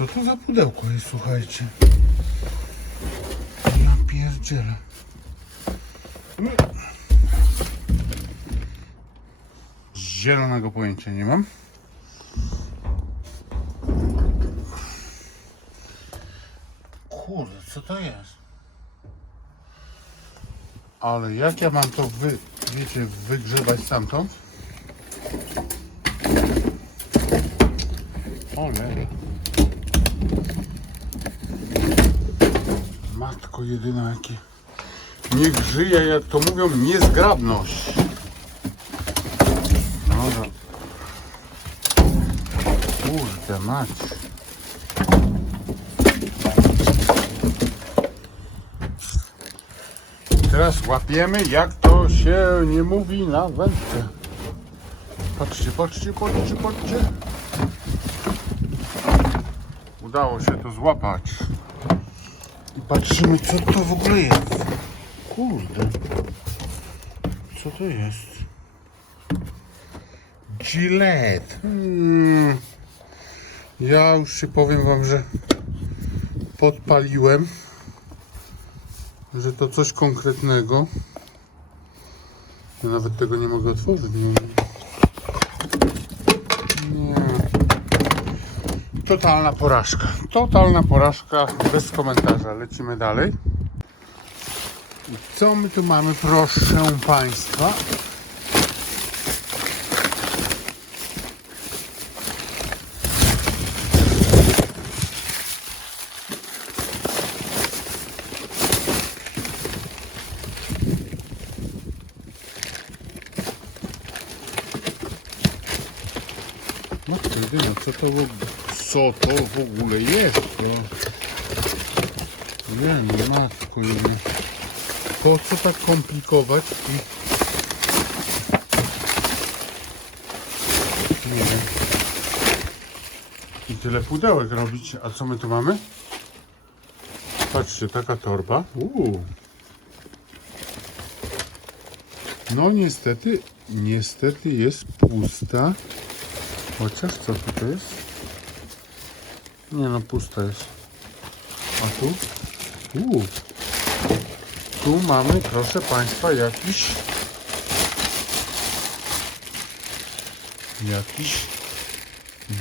Co to za pudełko jest, słuchajcie? Ja pierdzielę. Zielonego pojęcia nie mam. Kurde, co to jest? Ale jak ja mam to wy, wiecie, wygrzebać stamtąd? O nie. Matko jedyna jakie. Niech żyje, jak to mówią, niezgrabność. Dobra. Kurde mać. Teraz łapiemy, jak to się nie mówi na wędce. Patrzcie, patrzcie, patrzcie, patrzcie. Udało się to złapać. I patrzymy, co to w ogóle jest. Kurde. Co to jest? Gillette. Hmm. Ja już się powiem wam, że podpaliłem, że to coś konkretnego. Ja nawet tego nie mogę otworzyć. Nie. Totalna porażka. Totalna porażka bez komentarza. Lecimy dalej. I co my tu mamy, proszę Państwa? No jedyne, co to, w- co to w ogóle jest? To... Nie no, matko jedyne. Po co tak komplikować i... Nie wiem. I tyle pudełek robić. A co my tu mamy? Patrzcie, taka torba. No niestety, niestety jest pusta. Chociaż co tu jest? Nie no, pusta jest. A tu? Uuu. Tu mamy, proszę Państwa, jakiś jakiś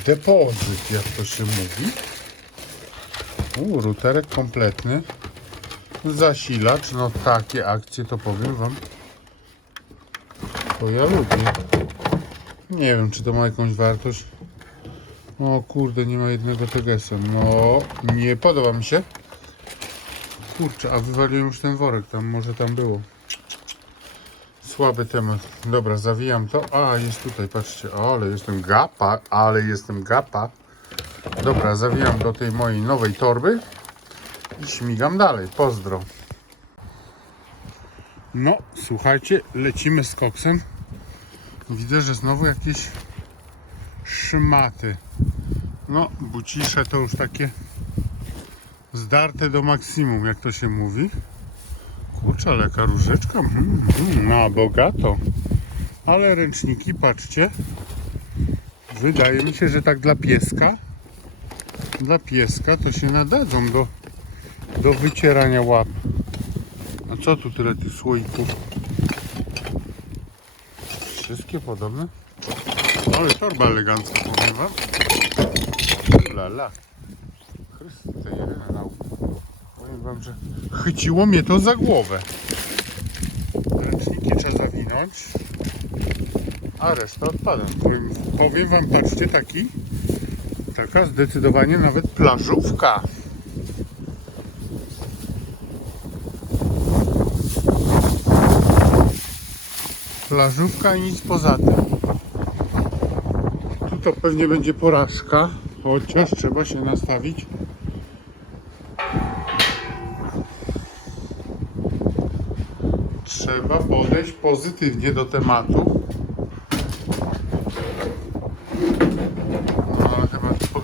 depozyt, jak to się mówi. Uuu, routerek kompletny. Zasilacz, no takie akcje to powiem Wam. To ja lubię. Nie wiem, czy to ma jakąś wartość. O kurde, nie ma jednego tegesa. No, nie podoba mi się. Kurczę, a wywaliłem już ten worek tam, może tam było. Słaby temat. Dobra, zawijam to. A, jest tutaj, patrzcie. Ale jestem gapa, ale jestem gapa. Dobra, zawijam do tej mojej nowej torby i śmigam dalej. Pozdro. No, słuchajcie, lecimy z koksem. Widzę, że znowu jakieś szmaty. No, bucisze to już takie zdarte do maksimum, jak to się mówi. Kurczę, ale jaka różeczka. Mm, mm, na bogato. Ale ręczniki, patrzcie. Wydaje mi się, że tak dla pieska. Dla pieska to się nadadzą do, do wycierania łap. A co tu tyle tych słoików? Wszystkie podobne? Ale torba elegancka, powiem wam. Lala. Chryste, jedyne nau. Powiem wam, że chyciło mnie to za głowę. Ręczniki trzeba zawinąć. A reszta odpada. Powiem, powiem wam, patrzcie, taki taka zdecydowanie nawet plażówka. Plażówka i nic poza tym. Tu to pewnie będzie porażka, chociaż trzeba się nastawić. Trzeba podejść pozytywnie do tematu. No ale chyba po...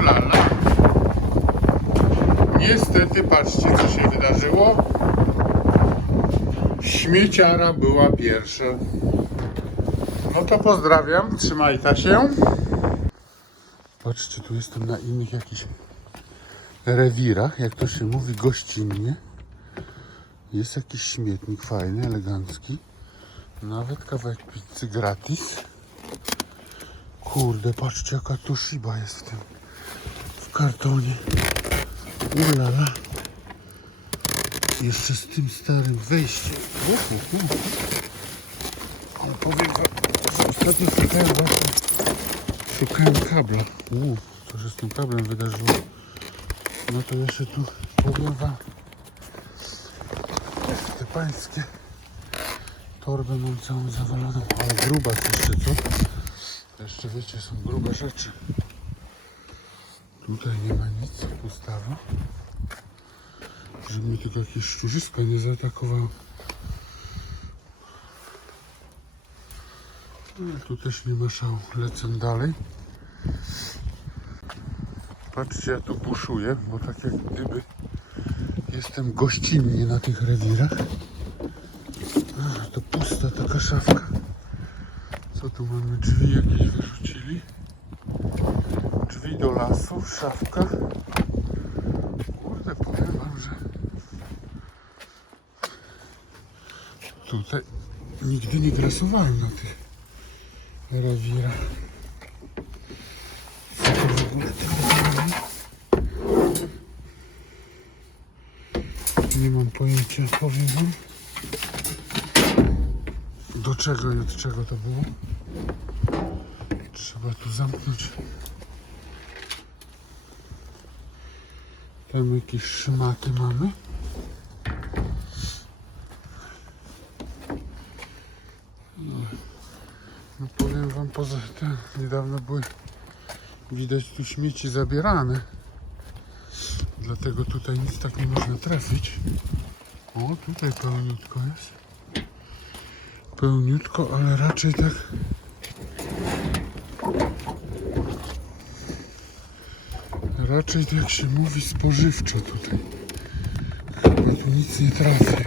Ulala. Niestety, patrzcie co się wydarzyło. Śmieciara była pierwsza. No to pozdrawiam, trzymajcie się. Patrzcie, tu jestem na innych jakichś rewirach, jak to się mówi, gościnnie. Jest jakiś śmietnik fajny, elegancki. Nawet kawałek pizzy gratis. Kurde, patrzcie jaka tu szyba jest w tym, w kartonie. Ulala. Jeszcze z tym starym wejściem. Ale powiem wam, że ostatnio szukałem właśnie, szukałem kabla. Uuu, co się z tym kablem wydarzyło? No to jeszcze tu wam, te pańskie torby mam całą zawaloną, ale gruba jeszcze co? Jeszcze wiecie, są grube rzeczy. Tutaj nie ma nic, pustawa. Żeby mi tylko jakieś szczurzysko nie zaatakowało. No, tu też nie ma szału. Lecę dalej. Patrzcie, ja tu buszuję, bo tak jak gdyby jestem gościnnie na tych rewirach. A, to pusta taka szafka. Co tu mamy? Drzwi jakieś wyrzucili. Drzwi do lasu, szafka. Kurde, powiem wam, że tutaj nigdy nie grasowałem na tych robi? Nie mam pojęcia, powiem wam. Do czego i od czego to było? Trzeba tu zamknąć. Tam jakieś szmaty mamy. No, no powiem wam poza tym, niedawno były widać tu śmieci zabierane. Dlatego tutaj nic tak nie można trafić. O, tutaj pełniutko jest. Pełniutko, ale raczej tak Raczej jak się mówi spożywczo tutaj. Chyba tu nic nie trafię.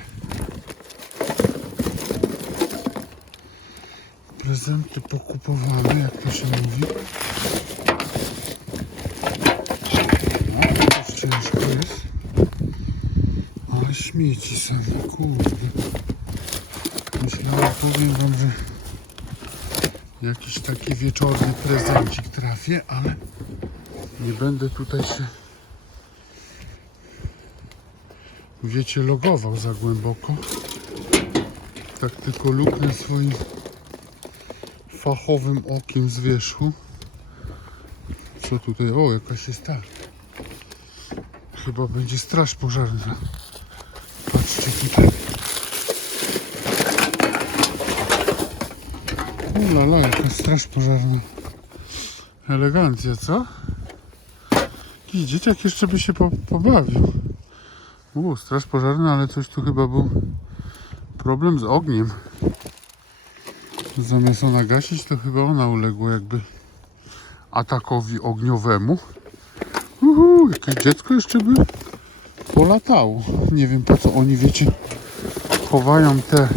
Prezenty pokupowane, jak to się mówi. O, to ciężko jest. Ale śmieci są, kurde. Myślałem, powiem wam, że jakiś taki wieczorny prezencik trafię, ale nie będę tutaj się wiecie logował za głęboko tak tylko luknę swoim fachowym okiem z wierzchu co tutaj, o jakaś jest ta chyba będzie straż pożarna patrzcie tutaj ulala jaka straż pożarna elegancja co? Jakiś dzieciak jeszcze by się po, pobawił. U, straż pożarna, ale coś tu chyba był problem z ogniem. Zamiast ona gasić, to chyba ona uległa jakby atakowi ogniowemu. Uhu, jakieś dziecko jeszcze by polatało. Nie wiem po co oni, wiecie, chowają te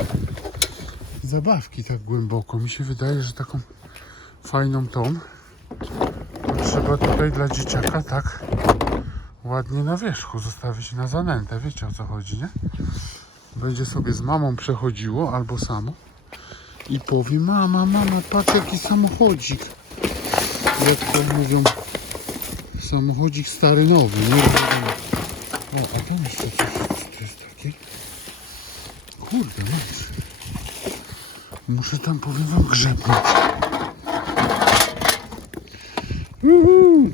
zabawki tak głęboko. Mi się wydaje, że taką fajną tą trzeba tutaj dla dzieciaka tak ładnie na wierzchu zostawić na zanętę. Wiecie o co chodzi, nie? Będzie sobie z mamą przechodziło albo samo i powie mama, mama, patrz jaki samochodzik. Jak to mówią, samochodzik stary, nowy, nie? O, a tam jeszcze coś, co to jest takie? Kurde, mać. Muszę tam, powiem wam, grzebnąć.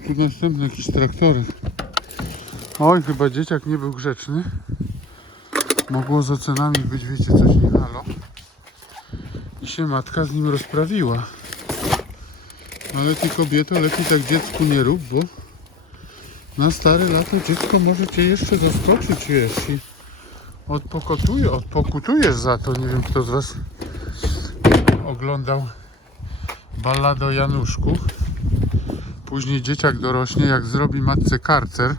Tu następny jakiś traktorek. Oj, chyba dzieciak nie był grzeczny. Mogło z ocenami być, wiecie, coś nie halo. Się matka z nim rozprawiła. Ale ty kobieto, lepiej tak dziecku nie rób, bo na stare lato dziecko może cię jeszcze zaskoczyć, wiesz, i odpokutujesz za to. Nie wiem, kto z was oglądał balladę o Januszku. Później dzieciak dorośnie, jak zrobi matce karcer.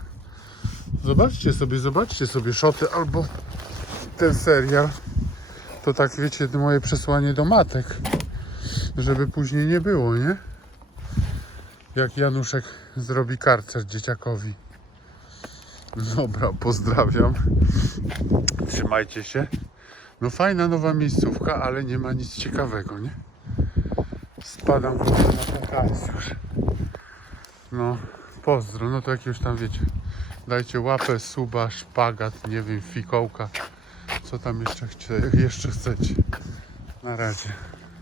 Zobaczcie sobie, zobaczcie sobie szoty albo ten serial. To tak wiecie, moje przesłanie do matek. Żeby później nie było, nie? jak Januszek zrobi karcer dzieciakowi. Dobra, pozdrawiam. Trzymajcie się. No fajna nowa miejscówka, ale nie ma nic ciekawego, nie? Spadam w na PKS już. No, pozdro, no to jak już tam wiecie. Dajcie łapę, suba, szpagat, nie wiem, fikołka. Co tam jeszcze, chcie, jeszcze chcecie. Na razie.